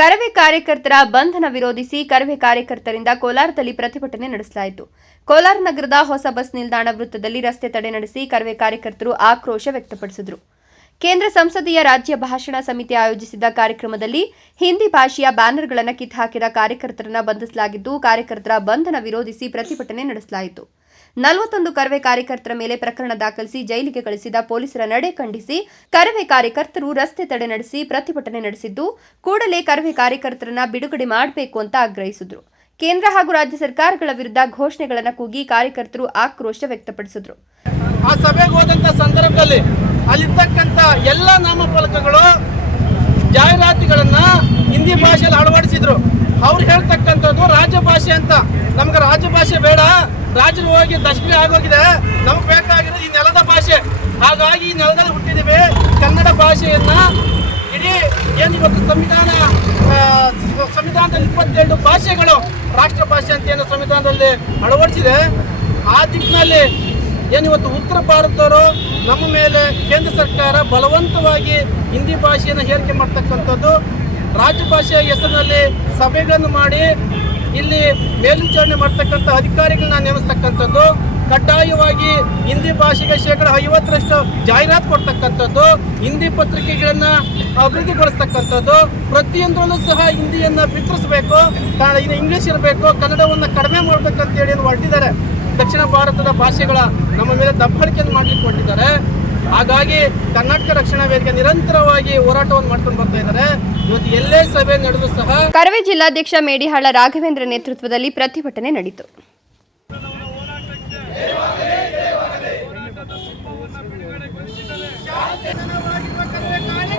ಕರವೇ ಕಾರ್ಯಕರ್ತರ ಬಂಧನ ವಿರೋಧಿಸಿ ಕರವೇ ಕಾರ್ಯಕರ್ತರಿಂದ ಕೋಲಾರದಲ್ಲಿ ಪ್ರತಿಭಟನೆ ನಡೆಸಲಾಯಿತು. ಕೋಲಾರ ನಗರದ ಹೊಸ ಬಸ್ ನಿಲ್ದಾಣ ವೃತ್ತದಲ್ಲಿ ರಸ್ತೆ ತಡೆ ನಡೆಸಿ ಕರವೇ ಕಾರ್ಯಕರ್ತರು ಆಕ್ರೋಶ ವ್ಯಕ್ತಪಡಿಸಿದರು. ಕೇಂದ್ರ ಸಂಸದೀಯ ರಾಜ್ಯ ಭಾಷಣ ಸಮಿತಿ ಆಯೋಜಿಸಿದ್ದ ಕಾರ್ಯಕ್ರಮದಲ್ಲಿ ಹಿಂದಿ ಭಾಷೆಯ ಬ್ಯಾನರ್ಗಳನ್ನು ಕಿತ್ತಾಕಿದ ಕಾರ್ಯಕರ್ತರನ್ನು ಬಂಧಿಸಲಾಗಿದ್ದು, ಕಾರ್ಯಕರ್ತರ ಬಂಧನ ವಿರೋಧಿಸಿ ಪ್ರತಿಭಟನೆ ನಡೆಸಲಾಯಿತು. 41 ಕರವೇ ಕಾರ್ಯಕರ್ತರ ಮೇಲೆ ಪ್ರಕರಣ ದಾಖಲಿಸಿ ಜೈಲಿಗೆ ಕಳಿಸಿದ ಪೊಲೀಸರ ನಡೆ ಖಂಡಿಸಿ ಕರವೇ ಕಾರ್ಯಕರ್ತರು ರಸ್ತೆ ತಡೆ ನಡೆಸಿ ಪ್ರತಿಭಟನೆ ನಡೆಸಿದ್ದು, ಕೂಡಲೇ ಕರವೇ ಕಾರ್ಯಕರ್ತರನ್ನ ಬಿಡುಗಡೆ ಮಾಡಬೇಕು ಅಂತ ಆಗ್ರಹಿಸಿದರು. ಕೇಂದ್ರ ಹಾಗೂ ರಾಜ್ಯ ಸರ್ಕಾರಗಳ ವಿರುದ್ಧ ಘೋಷಣೆಗಳನ್ನು ಕೂಗಿ ಕಾರ್ಯಕರ್ತರು ಆಕ್ರೋಶ ವ್ಯಕ್ತಪಡಿಸಿದರು. ಆ ಸಭೆಗೆ ಹೋದಂತ ಸಂದರ್ಭದಲ್ಲಿ ಅಲ್ಲಿರ್ತಕ್ಕಂಥ ಎಲ್ಲ ನಾಮಫಲಕಗಳು ಜಾಹೀರಾತುಗಳನ್ನ ಹಿಂದಿ ಭಾಷೆಯಲ್ಲಿ ಅಳವಡಿಸಿದ್ರು. ಅವ್ರು ಹೇಳ್ತಕ್ಕಂಥದ್ದು ರಾಜಭಾಷೆ ಅಂತ. ನಮ್ಗೆ ರಾಜಭಾಷೆ ಬೇಡ, ರಾಜರು ಹೋಗಿ ದಶಕಿ ಆಗೋಗಿದೆ, ನಮ್ಗೆ ಬೇಕಾಗಿರೋದು ಈ ನೆಲದ ಭಾಷೆ. ಹಾಗಾಗಿ ಈ ನೆಲದಲ್ಲಿ ಹುಟ್ಟಿದೀವಿ. ಕನ್ನಡ ಭಾಷೆಯನ್ನ ಇಡೀ ಏನಿವತ್ತು ಸಂವಿಧಾನದಲ್ಲಿ 22 ಭಾಷೆಗಳು ರಾಷ್ಟ್ರ ಭಾಷೆ ಅಂತ ಏನು ಸಂವಿಧಾನದಲ್ಲಿ ಅಳವಡಿಸಿದೆ. ಆ ದಿಕ್ಕಿನಲ್ಲಿ ಏನಿವತ್ತು ಉತ್ತರ ಭಾರತದವರು ನಮ್ಮ ಮೇಲೆ ಕೇಂದ್ರ ಸರ್ಕಾರ ಬಲವಂತವಾಗಿ ಹಿಂದಿ ಭಾಷೆಯನ್ನು ಹೇರಿಕೆ ಮಾಡ್ತಕ್ಕಂಥದ್ದು, ರಾಜಭಾಷೆಯ ಹೆಸರಿನಲ್ಲಿ ಸಭೆಗಳನ್ನು ಮಾಡಿ ಇಲ್ಲಿ ಮೇಲ್ವಿಚಾರಣೆ ಮಾಡ್ತಕ್ಕಂಥ ಅಧಿಕಾರಿಗಳನ್ನ ನೇಮಿಸ್ತಕ್ಕಂಥದ್ದು, ಕಡ್ಡಾಯವಾಗಿ ಹಿಂದಿ ಭಾಷೆಗೆ 50% ಜಾಹೀರಾತು ಕೊಡ್ತಕ್ಕಂಥದ್ದು, ಹಿಂದಿ ಪತ್ರಿಕೆಗಳನ್ನ ಅಭಿವೃದ್ಧಿಗೊಳಿಸ್ತಕ್ಕಂಥದ್ದು, ಪ್ರತಿಯೊಂದರಲ್ಲೂ ಸಹ ಹಿಂದಿಯನ್ನ ಬಿತ್ತರಿಸಬೇಕು, ಇನ್ನು ಇಂಗ್ಲಿಷ್ ಇರಬೇಕು, ಕನ್ನಡವನ್ನು ಕಡಿಮೆ ಮಾಡಬೇಕಂತೇಳಿ ಹೊರಟಿದ್ದಾರೆ. ದಕ್ಷಿಣ ಭಾರತದ ಭಾಷೆಗಳ ನಮ್ಮ ಮೇಲೆ ದಬ್ಬಾಳಿಕೆಯನ್ನು ಮಾಡಲಿಕ್ಕೆ ಹೊರಟಿದ್ದಾರೆ. ಹಾಗಾಗಿ ಕರ್ನಾಟಕ ರಕ್ಷಣಾ ವೇದಿಕೆ ನಿರಂತರವಾಗಿ ಹೋರಾಟವನ್ನು ಮಾಡ್ಕೊಂಡು ಬರ್ತಾ ಇದ್ದಾರೆ. ಇವತ್ತು ಎಲ್ಲೇ ಸಭೆ ನಡೆದು ಸಹ ಕರವೇ ಜಿಲ್ಲಾಧ್ಯಕ್ಷ ಮೇಡಿಹಾಳ ರಾಘವೇಂದ್ರ ನೇತೃತ್ವದಲ್ಲಿ ಪ್ರತಿಭಟನೆ ನಡೆಯಿತು. ಕರವೇ